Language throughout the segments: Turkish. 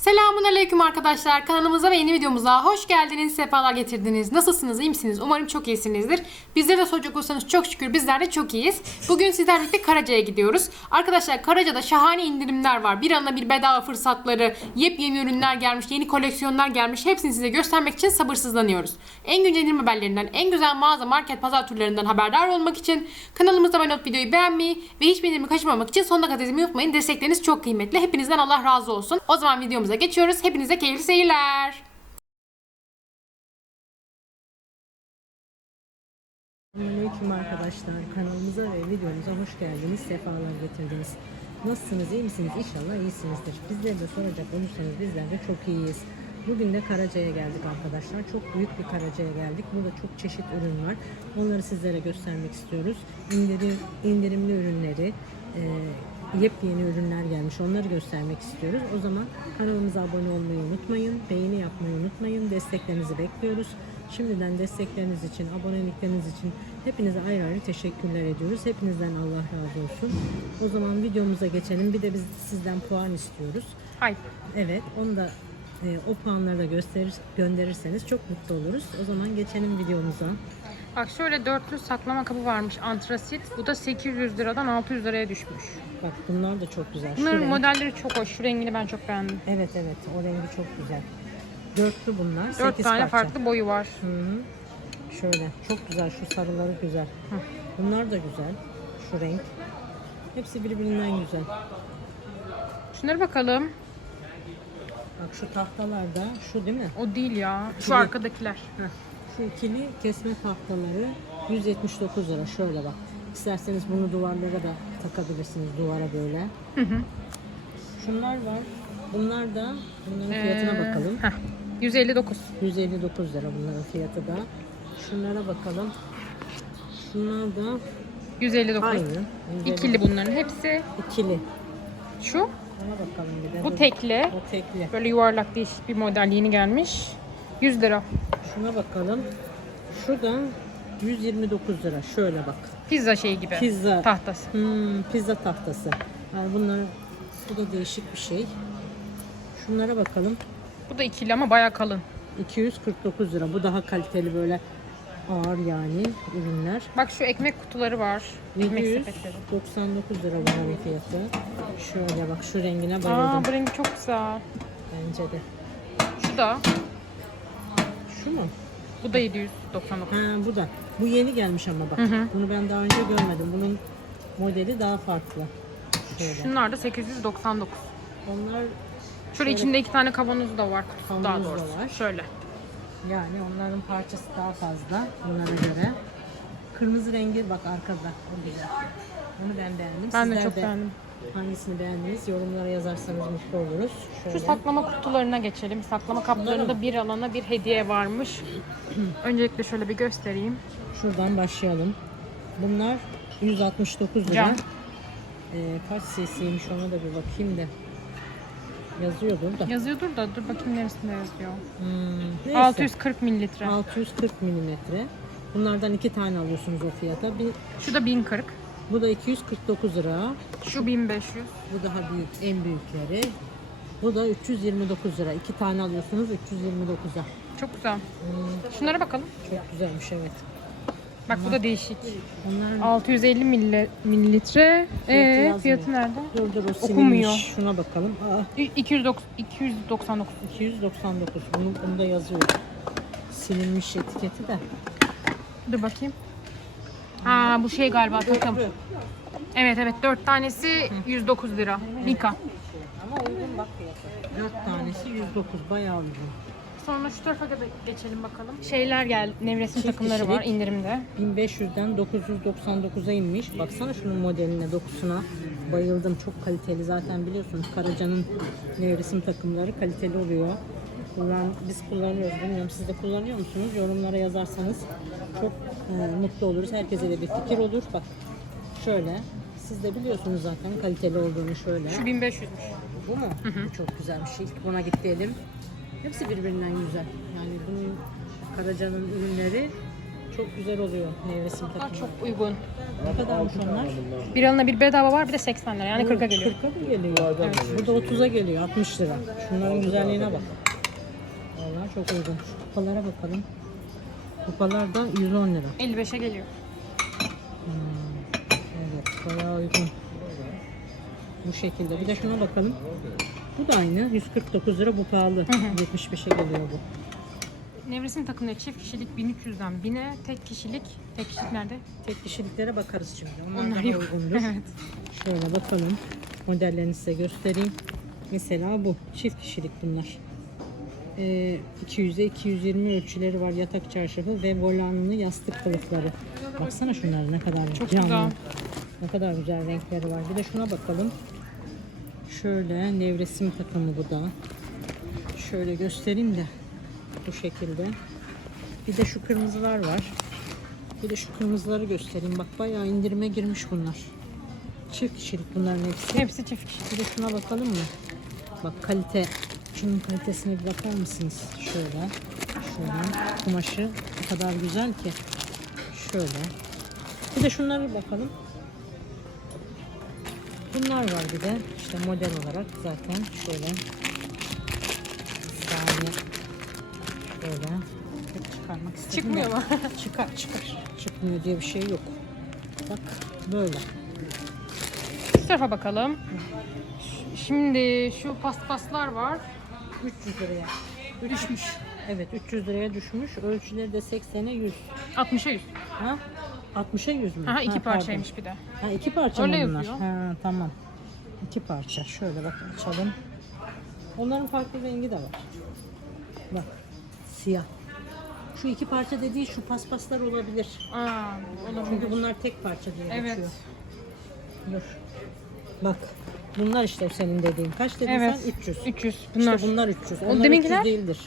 Selamun Aleyküm arkadaşlar. Kanalımıza ve yeni videomuza hoş geldiniz, sefalar getirdiniz. Nasılsınız, iyi misiniz? Umarım çok iyisinizdir. Bizler de soracak olursanız çok şükür bizler de çok iyiyiz. Bugün sizlerle birlikte Karaca'ya gidiyoruz. Arkadaşlar Karaca'da şahane indirimler var. Bir anda bir bedava fırsatları, yepyeni ürünler gelmiş, yeni koleksiyonlar gelmiş. Hepsini size göstermek için sabırsızlanıyoruz. En güncel indirim haberlerinden, en güzel mağaza, market, pazar turlarından haberdar olmak için kanalımıza abone olup videoyu beğenmeyi ve hiçbir indirimi kaçırmamak için sonuna kadar izlemeyi unutmayın. Destekleriniz çok kıymetli. Hepinizden Allah razı olsun. O zaman videomuza geçiyoruz. Hepinize keyifli seyirler. Selamünaleyküm arkadaşlar. Kanalımıza ve videomuza hoş geldiniz. Sefalar getirdiniz. Nasılsınız? iyi misiniz? İnşallah iyisinizdir. Bizleri de soracak olursanız bizler de çok iyiyiz. Bugün de Karaca'ya geldik arkadaşlar. Çok büyük bir Karaca'ya geldik. Burada çok çeşit ürün var. Onları sizlere göstermek istiyoruz. İndirim, indirimli ürünleri, e, yepyeni ürünler gelmiş. Onları göstermek istiyoruz. O zaman kanalımıza abone olmayı unutmayın. Beğeni yapmayı unutmayın. Desteklerinizi bekliyoruz. Şimdiden destekleriniz için, abonelikleriniz için hepinize ayrı ayrı teşekkürler ediyoruz. Hepinizden Allah razı olsun. O zaman videomuza geçelim. Bir de biz sizden puan istiyoruz. Hayır. Evet, onu da e, o puanları da gösterir, gönderirseniz çok mutlu oluruz. O zaman geçelim videomuza. Bak şöyle dörtlü saklama kabı varmış antrasit. Bu da 800 liradan 600 liraya düşmüş. Bak bunlar da çok güzel. Şu Bunların renk- modelleri çok hoş. Şu rengini ben çok beğendim. Evet evet, o rengi çok güzel. Dörtlü bunlar. 4 sekiz tane parça. farklı boyu var. Hı hı. Şöyle çok güzel şu sarıları güzel. Bunlar da güzel. Şu renk. Hepsi birbirinden güzel. Şunlara bakalım. Bak şu tahtalarda şu değil mi? O değil ya. Şu arkadakiler. Heh. Şu ikili kesme tahtaları 179 lira. Şöyle bak. İsterseniz bunu duvarlara da takabilirsiniz duvara böyle. Şunlar var. Bunlar da bunların fiyatına Ee, bakalım. heh, 159. 159 lira bunların fiyatı da. Şunlara bakalım. Şunlar da 159. aynı. 150 İkili bunların hepsi. İkili. Şu. Ona bakalım bir de. Bu tekli. O tekli. Böyle yuvarlak değişik bir model yeni gelmiş. 100 lira. Şuna bakalım. Şuradan 129 lira. Şöyle bak. Pizza şeyi gibi. Pizza. Tahtası. Hmm, pizza tahtası. Yani bunlar bu da değişik bir şey. Şunlara bakalım. Bu da ikili ama bayağı kalın. 249 lira. Bu daha kaliteli böyle ağır yani ürünler. Bak şu ekmek kutuları var. Ekmek sepetleri. 799 lira bunların fiyatı. Şöyle bak şu rengine bayıldım. Aa bu rengi çok güzel. Bence de. Şu da. Şu mu? Bu da 799. Ha bu da. Bu yeni gelmiş ama bak. Hı hı. Bunu ben daha önce görmedim. Bunun modeli daha farklı. Şöyle. Şunlar da 899. Onlar Şöyle içinde iki tane kavanozu da var. Kutusu daha Kavanoz da doğrusu. var. Şöyle. yani onların parçası daha fazla bunlara göre. Kırmızı rengi bak arkada. O güzel. Onu ben beğendim. Ben de Sizler çok beğendim. Hangisini beğendiniz? Yorumlara yazarsanız mutlu oluruz. Şöyle. Şu saklama kutularına geçelim. Saklama kaplarında bir alana bir hediye varmış. Öncelikle şöyle bir göstereyim. Şuradan başlayalım. Bunlar 169 lira. Cam. Ee, kaç cc'ymiş ona da bir bakayım da. Yazıyordur da. Yazıyordur da dur bakayım neresinde yazıyor. Hmm, neyse. 640 mililitre. 640 milimetre. Bunlardan iki tane alıyorsunuz o fiyata. Bir, Şu da 1040. bu da 249 lira. Şu 1500. Bu daha büyük, en büyükleri. Bu da 329 lira. İki tane alıyorsunuz 329'a. Çok güzel. Hmm, Şunlara bakalım. çok güzelmiş evet. Bak bu da değişik. Onların 650 milli- mililitre. Ee, yazmıyor. fiyatı nerede? dur dur o. Okumuyor. Şuna bakalım. Aa, 290 299. 299. Bunu, bunda yazıyor. Silinmiş etiketi de. Dur bakayım. Ha bu şey galiba takım. Evet evet 4 tanesi 109 lira. Mika. Ama uygun bak fiyatı. 4 tanesi 109. Bayağı uygun. Sonra şu tarafa da geçelim bakalım. Şeyler geldi. Nevresim Çift takımları var kişilik. indirimde. 1500'den 999'a inmiş. Baksana şunun modeline, dokusuna. Bayıldım. Çok kaliteli. Zaten biliyorsunuz Karaca'nın nevresim takımları kaliteli oluyor. Kullan, biz kullanıyoruz. Bilmiyorum siz de kullanıyor musunuz? Yorumlara yazarsanız çok e, mutlu oluruz. Herkese de bir fikir olur. Bak şöyle. Siz de biliyorsunuz zaten kaliteli olduğunu şöyle. Şu 1500'müş. Bu mu? Bu çok güzelmiş. İlk buna gidelim. Hepsi birbirinden güzel. Yani bunun Karaca'nın ürünleri Çok güzel oluyor nevresim Bunlar takımı. çok uygun. Ne kadarmış onlar? Bir alına bir bedava var bir de 80 lira yani 40'a geliyor. 40'a mı geliyor? Burada 30'a geliyor 60 lira. Şunların güzelliğine bak. Çok uygun. Şu kupalara bakalım. Kupalar da 110 lira. 55'e geliyor. Hmm, Evet bayağı uygun. Bu şekilde. Bir de şuna bakalım. Bu da aynı. 149 lira bu pahalı. 75'e geliyor bu. Nevresim takımları çift kişilik 1300'den 1000'e, tek kişilik, tek kişilik nerede? Tek kişiliklere bakarız şimdi. Onlar, Onlar yok. uygundur. evet. Şöyle bakalım. Modellerini size göstereyim. Mesela bu. Çift kişilik bunlar. Ee, 200'e 220 ölçüleri var. Yatak çarşafı ve volanlı yastık kılıfları. Baksana şunlar ne kadar Çok canlı. güzel. Ne kadar güzel renkleri var. Bir de şuna bakalım. Şöyle nevresim takımı bu da. Şöyle göstereyim de bu şekilde. Bir de şu kırmızılar var. Bir de şu kırmızıları göstereyim. Bak bayağı indirime girmiş bunlar. Çift kişilik bunların hepsi. Hepsi çift kişilik. Bir de şuna bakalım mı? Bak kalite. Şunun kalitesine bir bakar mısınız? Şöyle. Şöyle. Kumaşı o kadar güzel ki. Şöyle. Bir de şunlara bakalım. Bunlar var bir de. işte model olarak zaten şöyle. Saniye. Şöyle. Çıkarmak istedim. Çıkmıyor mu? Çıkar çıkar. Çıkmıyor diye bir şey yok. Bak böyle. Şu tarafa bakalım. Şimdi şu paspaslar var. 300 liraya. Düşmüş. Evet 300 liraya düşmüş. Ölçüleri de 80'e 100. 60'a 100. Ha? 60'a 100 mü? Aha iki Ha, parçaymış bir de. pardon. Ha iki parça Öyle mı bunlar? yazıyor. Ha tamam. İki parça. Şöyle bak açalım. Onların farklı rengi de var. Bak siyah. Şu iki parça dediği şu paspaslar olabilir. Aa, olabilir. Çünkü bunlar tek parça diye Evet. geçiyor. Dur. Bak. Bunlar işte senin dediğin. Kaç dedin Evet. sen? 300. 300. Bunlar İşte bunlar 300. Onlar deminkiler? 300 değildir.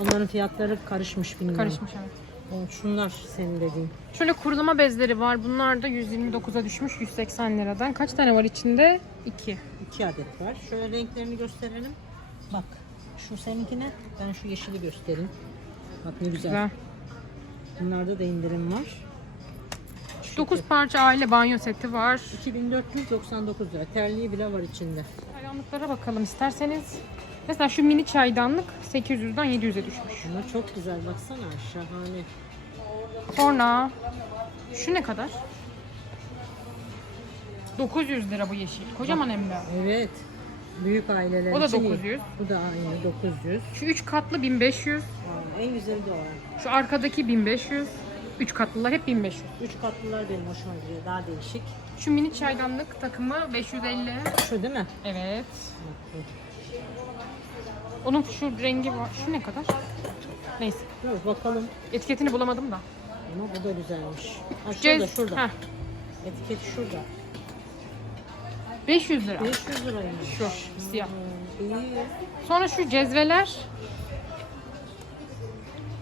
Onların fiyatları karışmış bilmiyorum. karışmış evet. Şunlar senin dediğin. Şöyle kurulama bezleri var. Bunlar da 129'a düşmüş 180 liradan. Kaç tane var içinde? 2. İki adet var. Şöyle renklerini gösterelim. Bak şu seninkine ben şu yeşili göstereyim. Bak ne güzel. Güzel. Bunlarda da indirim var. 9 parça aile banyo seti var. 2499 lira. Terliği bile var içinde. Çaydanlıklara bakalım isterseniz. Mesela şu mini çaydanlık 800'den 700'e düşmüş. Ama çok güzel baksana şahane. Sonra şu ne kadar? 900 lira bu yeşil. Kocaman hem de. Evet. Büyük aileler O da için iyi. 900. Bu da aynı 900. Şu 3 katlı 1500. Aa, en güzeli de o. Şu arkadaki 1500. 3 katlılar hep 1500. Üç katlılar benim hoşuma gidiyor. Daha değişik. Şu mini çaydanlık takımı 550. Şu değil mi? Evet. Onun şu rengi var. Şu ne kadar? Neyse. Dur bakalım. Etiketini bulamadım da. Ama bu da güzelmiş. Ha, şurada Cez- şurada. Heh, Etiketi şurada. 500 lira. 500 liraymış. Şu siyah. Hmm, iyi. Sonra şu cezveler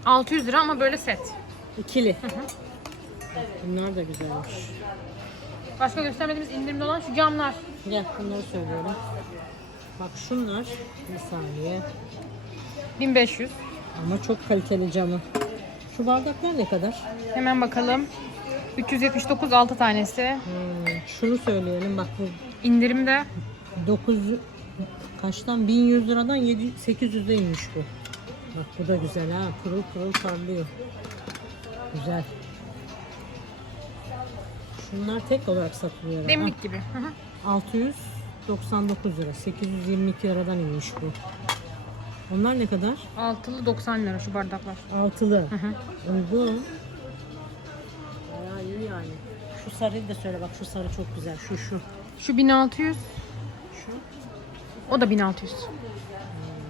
600 lira ama böyle set. İkili. Bunlar da güzelmiş. Başka göstermediğimiz indirimde olan şu camlar. Gel bunları söylüyorum. Bak şunlar bir saniye 1500. ama çok kaliteli camı. Şu bardaklar ne kadar? Hemen bakalım. 379 6 tanesi. Hmm, şunu söyleyelim bak bu İndirimde 900 kaçtan 1100 liradan 700 800'e inmiş bu. Bak bu da güzel ha. Pırıl pırıl parlıyor. Güzel. Şunlar tek olarak satılıyor. demlik gibi. Hı hı. 699 lira. 822 liradan inmiş bu. Onlar ne kadar? Altılı 90 lira şu bardaklar. Altılı. Hı hı. Uygun. Bayağı iyi yani. Şu sarıyı da söyle bak şu sarı çok güzel. Şu şu. Şu 1600. Şu. O da 1600. Hmm,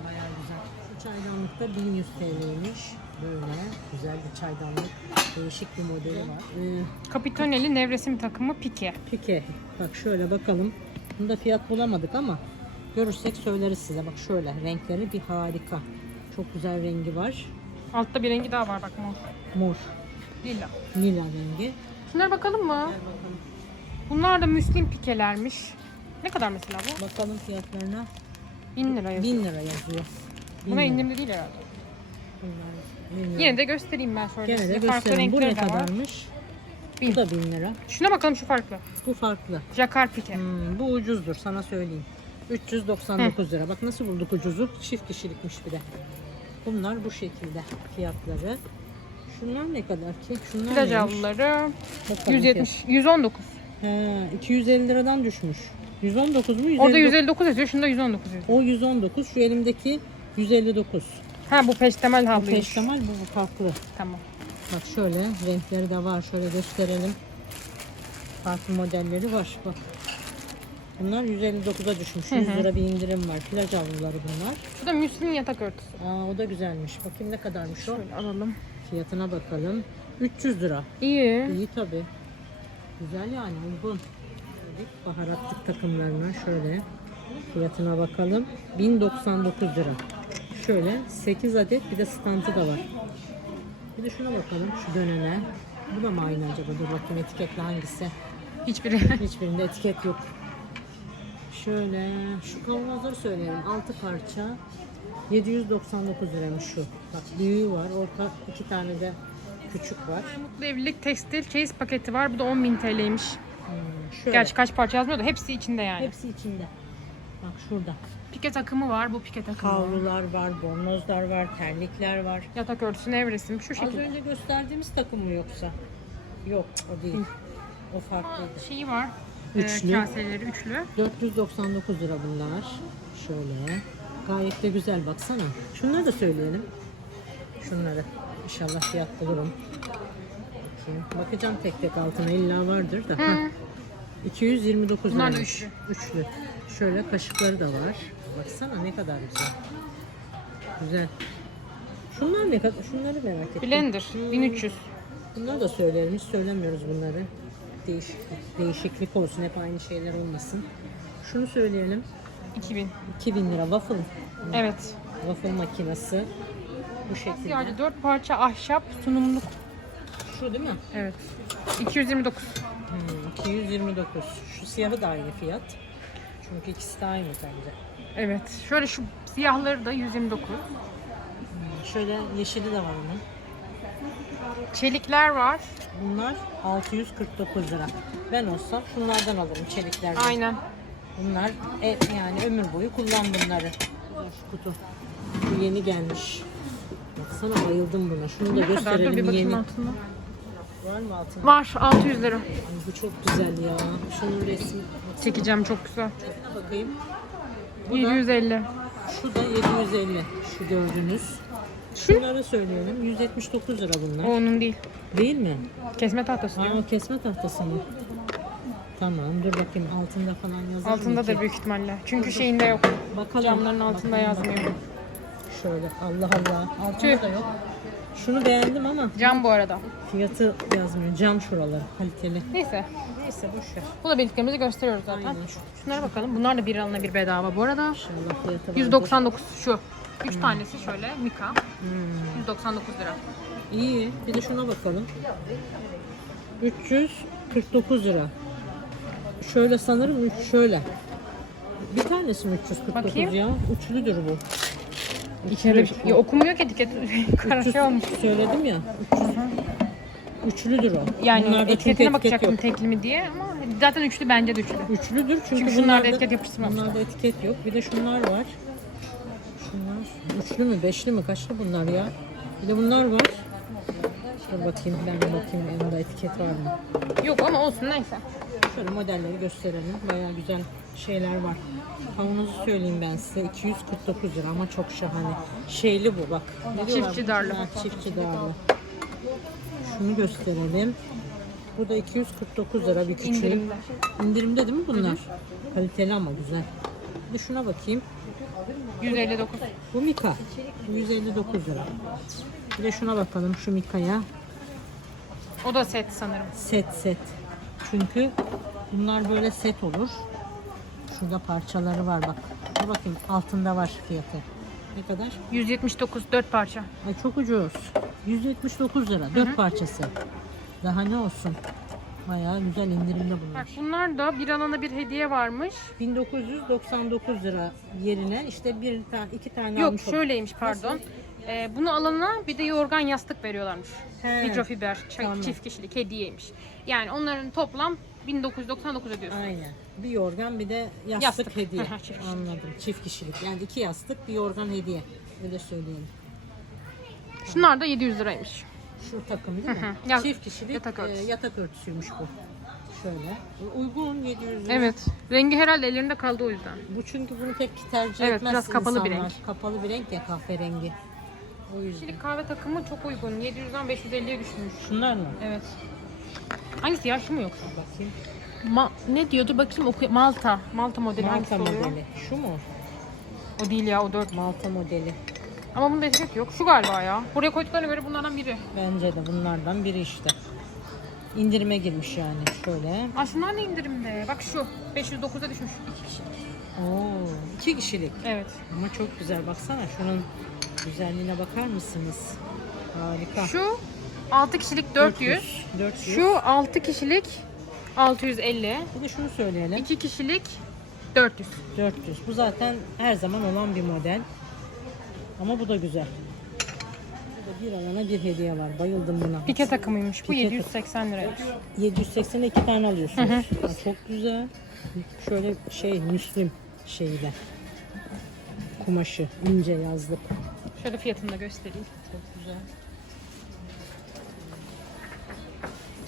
bayağı güzel. Şu çaydanlık da 1100 TL'ymiş. Böyle güzel bir çaydanlık. Değişik bir modeli var. Ee, Kapitoneli nevresim takımı pike. pike. Bak şöyle bakalım. Bunda fiyat bulamadık ama görürsek söyleriz size. Bak şöyle renkleri bir harika. Çok güzel rengi var. Altta bir rengi daha var bak mor. Mor. Lila. Lila rengi. Şunlara bakalım mı? Bunlar da müslim pikelermiş. Ne kadar mesela bu? Bakalım fiyatlarına. 1000 lira yazıyor. 1000 lira yazıyor. 1000 Buna lira. indirimli değil herhalde. Bunlar bilmiyorum. Yine de göstereyim ben şöyle. Gene de size. Farklı göstereyim. Bu ne de var. kadarmış? Bin. Bu da 1000 lira. Şuna bakalım şu farklı. Bu farklı. Jacquard pike. Hmm, bu ucuzdur sana söyleyeyim. 399 lira. Bak nasıl bulduk ucuzu? Çift kişilikmiş bir de. Bunlar bu şekilde fiyatları. Şunlar ne kadar ki? Şunlar Plaj neymiş? havluları Bakalım 170, 119. He, 250 liradan düşmüş. 119 mu? 159. Orada 159 yazıyor, şunda 119 yazıyor. O 119. Şu elimdeki 159. Ha bu peştemal Bu havluymuş. peştemal bu bu farklı. Tamam. Bak şöyle renkleri de var. Şöyle gösterelim. Farklı modelleri var. Bak. Bunlar 159'a düşmüş. 100 lira bir indirim var. Plaj havluları bunlar. Şu da müslin yatak örtüsü. Aa, o da güzelmiş. Bakayım ne kadarmış o. Şöyle alalım. Fiyatına bakalım. 300 lira. İyi. İyi tabi. Güzel yani uygun. Baharatlık takımlarına şöyle fiyatına bakalım. 1099 lira. Şöyle 8 adet bir de stantı da var. Bir de şuna bakalım şu döneme. Bu da mı aynı acaba? Dur bakayım etiketli hangisi? Hiçbiri. Hiçbirinde etiket yok. Şöyle şu kavanozları söyleyelim. 6 parça 799 liraymış şu. Bak büyüğü var. Orta iki tane de küçük var. Mutlu evlilik tekstil case paketi var. Bu da 10.000 TL'ymiş. Hmm, şöyle. Gerçi kaç parça yazmıyor da hepsi içinde yani. Hepsi içinde. Bak şurada. Pike takımı var. Bu pike takımı. var. Havlular var, bornozlar var, terlikler var. Yatak örtüsü, nevresim şu Az şekilde. önce gösterdiğimiz takım mı yoksa? Yok, o değil. O farklıydı. Şeyi var. Üçlü. E, kaseleri üçlü. 499 lira bunlar. Şöyle. Gayet de güzel baksana. Şunları da söyleyelim. Şunları. İnşallah fiyat bulurum. Bakacağım tek tek altına illa vardır da. Heh. 229 Bunlar da liraymış. üçlü. Üçlü. Şöyle kaşıkları da var. Baksana ne kadar güzel. Güzel. Şunlar ne kadar? Şunları merak ettim. Blender Hmm. 1300. Bunları da söylerim. Hiç söylemiyoruz bunları. Değişiklik, değişiklik olsun. Hep aynı şeyler olmasın. Şunu söyleyelim. 2000. 2000 lira waffle. Evet. Waffle makinesi. Bu şekilde. Yani 4 parça ahşap sunumluk. Şu değil mi? Evet. 229. Hmm, 229. Şu siyahı da aynı fiyat. Çünkü ikisi de aynı bence. Evet. Şöyle şu siyahları da 129. Hmm, Şöyle yeşili de var onun. Çelikler var. Bunlar 649 lira. Ben olsam şunlardan alırım çeliklerden. Aynen. Bunlar e, yani ömür boyu kullan bunları. Şu kutu. Bu yeni gelmiş. Baksana bayıldım buna. Şunu da Ne kadar? Dur gösterelim bir yeni. altında. Var mı altında? Var 600 lira. Ay, bu çok güzel ya. Şunun resmi. Çekeceğim çok güzel. Bakayım. Bu da, 750. şu da 750. Şu gördüğünüz. Şu? Şunları söyleyelim. 179 lira bunlar. O onun değil. Değil mi? Kesme tahtası diyor. Aa, kesme tahtası mı? Tamam dur bakayım altında falan yazar mı Altında ki? da büyük ihtimalle. Çünkü şeyinde yok. Bakalım. Camların altında Bakalım, yazmıyor. bakalım. Şöyle Allah Allah. Altında Tüh. da yok. Şunu beğendim ama Cam bu arada. fiyatı yazmıyor. Cam şuraları kaliteli. Neyse. Neyse boş ver. Bu da bildiklerimizi gösteriyoruz zaten. Aynen şu. Şunlara bakalım. Bunlar da bir alına bir bedava bu arada. İnşallah fiyatı vardır. 199 şu. 3 tanesi şöyle Mika. Hmm. 199 lira. İyi. Bir de şuna bakalım. 349 lira. Şöyle sanırım üç şöyle. Bir tanesi mi 349 Bakayım. ya? Üçlüdür bu. Şey. Ya, okunmuyor ki etiket. Kara 300 şey olmuş. Söyledim ya. 300. Üçlüdür o. Yani Bunlarda etiketine etiket bakacaktım tekli mi diye ama zaten üçlü bence de üçlü. Üçlüdür çünkü, Çünkü şunlarda bunlarda- etiket yapıştırmamış. Bunlarda etiket yok. Bir de şunlar var. Şunlar üçlü mü, beşli mi, kaçlı bunlar ya? Bir de bunlar var. Dur bakayım, ben bir bakayım yanında etiket var mı? Yok ama olsun neyse. Şöyle modelleri gösterelim. Bayağı güzel şeyler var. Kavanozu söyleyeyim ben size. 249 lira ama çok şahane. Şeyli bu bak. Çiftçi darlı. Ha, çiftçi darlı. Şunu gösterelim. Bu da 249 lira bir küçüğü. İndirimde. İndirimde değil mi bunlar? Kaliteli ama güzel. Bir de şuna bakayım. 159. Bu Mika. Bu 159 lira. Bir de şuna bakalım şu Mika'ya. O da set sanırım. Set set. Çünkü bunlar böyle set olur. Şurada parçaları var bak. Dur bakayım altında var fiyatı. Ne kadar? 179 4 parça. Ay çok ucuz. 179 lira. 4 parçası. Daha ne olsun? Bayağı güzel indirimde Bak bunlar. bunlar da bir alana bir hediye varmış. 1999 lira yerine işte bir tane iki tane Yok almış olduk. şöyleymiş pardon. Ee, bunu alana bir de yorgan yastık veriyorlarmış. He. Mikrofiber, Tamam. çift kişilik hediyeymiş. Yani onların toplam 1999 ödüyorsun. Aynen. Bir yorgan bir de yastık, Yastık. hediye. Çift. Anladım. Çift kişilik. Yani iki yastık bir yorgan hediye. Öyle söyleyelim. Şunlar da 700 liraymış. Şu takım değil mi? Hı hı. Ya- Çift kişilik yatak yatak, örtüsü. yatak örtüsüymüş bu. Şöyle. Uygun 700 lira. Evet. Rengi herhalde ellerinde kaldı o yüzden. Bu çünkü bunu pek tercih Evet, etmez biraz kapalı bir insanlar. Kapalı bir renk ya kahverengi. O yüzden. Kişilik kahve takımı çok uygun. 700'den 550'ye düşmüş. Şunlar mı? Evet. Hangisi ya şu mu yoksa? Bakayım. Ma- ne diyordu bakayım oku Malta. Malta modeli Malta hangisi oluyor? modeli. Şu mu? O değil ya o 4. Malta modeli. Ama bunda etiket yok. Şu galiba ya. Buraya koyduklarına göre bunlardan biri. Bence de bunlardan biri işte. İndirime girmiş yani şöyle. Aa şunlar ne indirimde? Bak şu. 509'a düşmüş. 2 kişi. Oo, iki kişilik. Evet. Ama çok güzel. Baksana şunun güzelliğine bakar mısınız? Harika. Şu 6 kişilik 400. 400. Şu 6 kişilik 650. Bir de şunu söyleyelim. 2 kişilik 400. 400. Bu zaten her zaman olan bir model. Ama bu da güzel. Burada bir alana bir hediye var. Bayıldım buna. Pike takımıymış. Bu Pike 780 liraymış. 780'e iki tane alıyorsunuz. Ha, çok güzel. Şöyle şey Müslüm şeyi de. Kumaşı ince yazlık. Şöyle fiyatını da göstereyim. Çok güzel.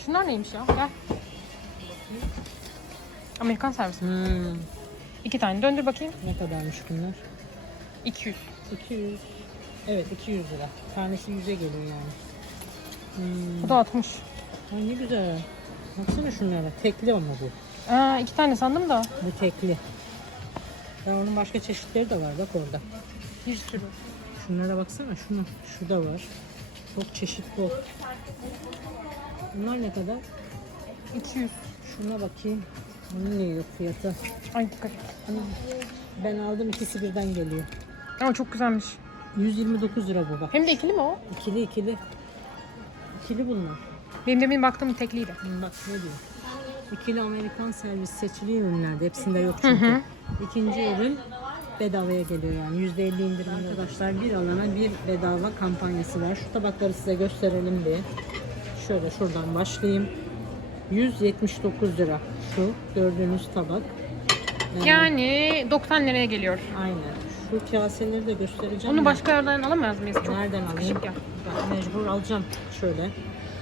Şunlar neymiş ya? Gel. Amerikan servisi. Hmm, İki tane. Döndür bakayım. ne kadarmış bunlar? 200. 200. Evet 200 lira. Tanesi 100'e geliyor yani. Hmm. Bu da 60. Ay ne güzel. Baksana şunlara. Tekli ama bu. Aa, iki tane sandım da. Bu tekli. Ya onun başka çeşitleri de var bak orada. Bir sürü. Şunlara baksana şunu. Şu da var. Çok çeşit bol. Bunlar ne kadar? 200. Şuna bakayım. Bunun ne yok fiyatı? Ay dikkat et. Ben aldım ikisi birden geliyor. Ama çok güzelmiş. 129 lira bu bak. Hem de ikili mi o? İkili ikili. İkili bunlar. Benim demin baktığım tekliydi. Hı, Bak ne diyor. İkili Amerikan servis seçili ürünlerde. Hepsinde yok çünkü. İkinci ürün bedavaya geliyor yani. %50 indirim arkadaşlar. Bir alana bir bedava kampanyası var. Şu tabakları size gösterelim bir. Şöyle şuradan başlayayım. 179 lira şu gördüğünüz tabak. Ee, Yani 90 liraya geliyor. Aynen. Şu kaseleri de göstereceğim. Onu başka yerden alamaz mıyız? Çok Nereden alayım? ya. Bak, mecbur alacağım. Şöyle.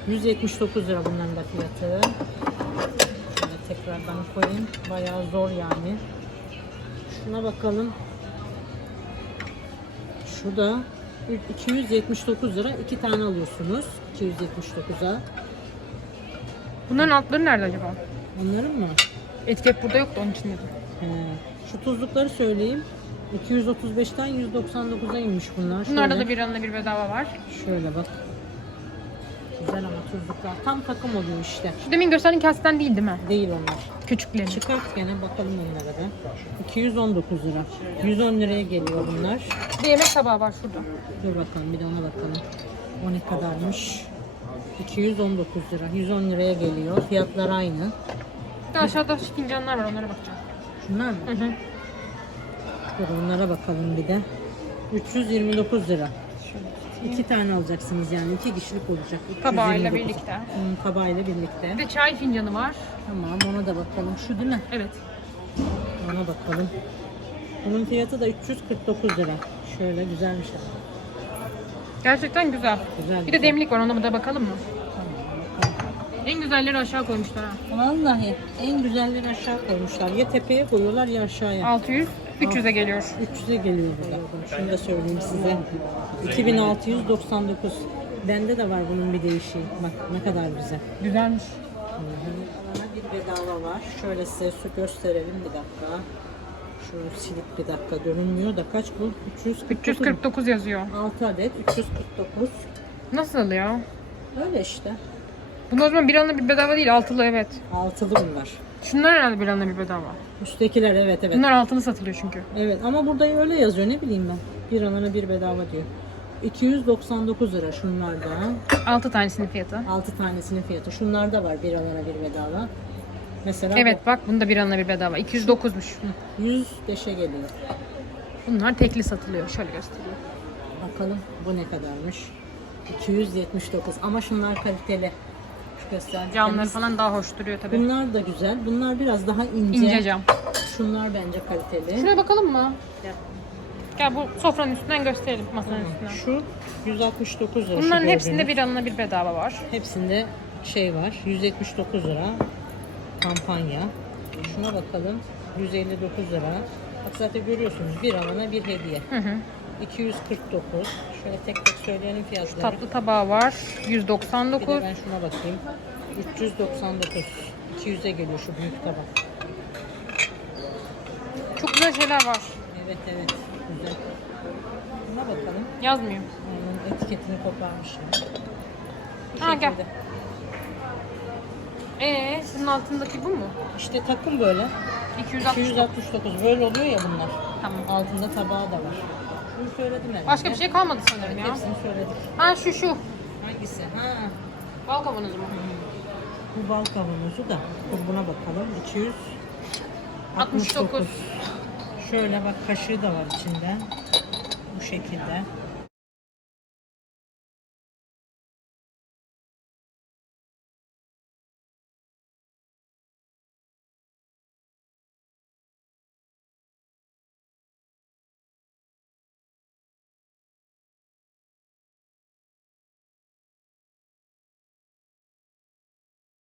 179 lira bunların da fiyatı. Şöyle tekrardan koyayım. Bayağı zor yani. Şuna bakalım. Şu da 279 lira. iki tane alıyorsunuz. 279'a. Bunların altları nerede acaba? Onların mı? Etiket burada yoktu onun için dedim. He. Şu tuzlukları söyleyeyim. 235'ten 199'a inmiş bunlar. Bunlarda Şöyle. da bir alana bir bedava var. Şöyle bak. Güzel ama tuzluklar. Tam takım oluyor işte. Şu demin gösterdiğin kaseden değil değil mi? Değil onlar. Küçükleri. Çıkart gene bakalım onlara da. 219 lira. 110 liraya geliyor bunlar. Bir yemek tabağı var şurada. Dur bakalım bir de ona bakalım. O ne kadarmış? 219 lira. 110 liraya geliyor. Fiyatlar aynı. Bir de aşağıda fincanlar var onlara bakacağım. Şunlar mı? Hı hı. Dur onlara bakalım bir de. 329 lira. İki tane alacaksınız yani. iki kişilik olacak. Tabağıyla 329. birlikte. Hı, tabağıyla birlikte. Bir de çay fincanı var. Tamam ona da bakalım. Şu değil mi? Evet. Ona bakalım. Bunun fiyatı da 349 lira. Şöyle güzelmiş. Gerçekten güzel. Güzel. Bir de demlik var ona da bakalım mı? En güzelleri aşağı koymuşlar ha. Vallahi en güzelleri aşağı koymuşlar. Ya tepeye koyuyorlar ya aşağıya. 600, 300'e geliyor. 300'e geliyor burada. Şunu da söyleyeyim size. 2699. Bende de var bunun bir değişiği. Bak ne kadar güzel. Güzelmiş. Bana bir bedava var. Şöyle size su gösterelim bir dakika. Şu silip bir dakika görünmüyor da kaç bu? 349. 349 yazıyor. 6 adet 349. Nasıl ya? Öyle işte. Bunun o zaman bir alana bir bedava değil, altılı evet. Altılı bunlar. Şunlar herhalde bir alana bir bedava. Üsttekiler evet evet. Bunlar altını satılıyor çünkü. Evet ama burada öyle yazıyor ne bileyim ben. Bir alana bir bedava diyor. 299 lira şunlarda. 6 tanesinin fiyatı. 6 tanesinin fiyatı. Şunlarda var bir alana bir bedava. Mesela Evet bak bunda bir alana bir bedava. 209'muş. bu 105'e geliyor. Bunlar tekli satılıyor. Şöyle göstereyim. Bakalım bu ne kadarmış. 279 ama şunlar kaliteli. Şu Camları falan daha hoş duruyor tabii. Bunlar da güzel. Bunlar biraz daha ince. İnce cam. Şunlar bence kaliteli. Şuraya bakalım mı? Gel. Gel bu sofranın üstünden gösterelim masanın üstünden. Şu 169 lira. şu Bunların hepsinde gördüğünüz. bir alına bir bedava var. Hepsinde şey var. 179 lira kampanya. Şuna bakalım. 159 lira. Bak zaten görüyorsunuz bir alana bir hediye. Hı hı. 249. Şöyle tek tek söyleyelim fiyatları. Tatlı tabağı var. Bir de 199. ben şuna bakayım. 399. 200'e geliyor şu büyük tabak. Çok güzel şeyler var. Evet evet. Güzel. Buna bakalım. Yazmıyor. Onun etiketini koparmışlar. Bu Ha, gel. Ee, bunun altındaki bu mu? İşte takım böyle. 260. 269 böyle oluyor ya bunlar. Tamam. Altında tabağı da var. Bunu söyledim herhalde. Başka bir şey kalmadı sanırım Evet, ya. hepsini söyledik. Ha şu şu. Hangisi? Ha. Bal kavanozu mu? Bu bal kavanozu da. Dur buna bakalım. 200 69. Şöyle bak kaşığı da var içinde. Bu şekilde.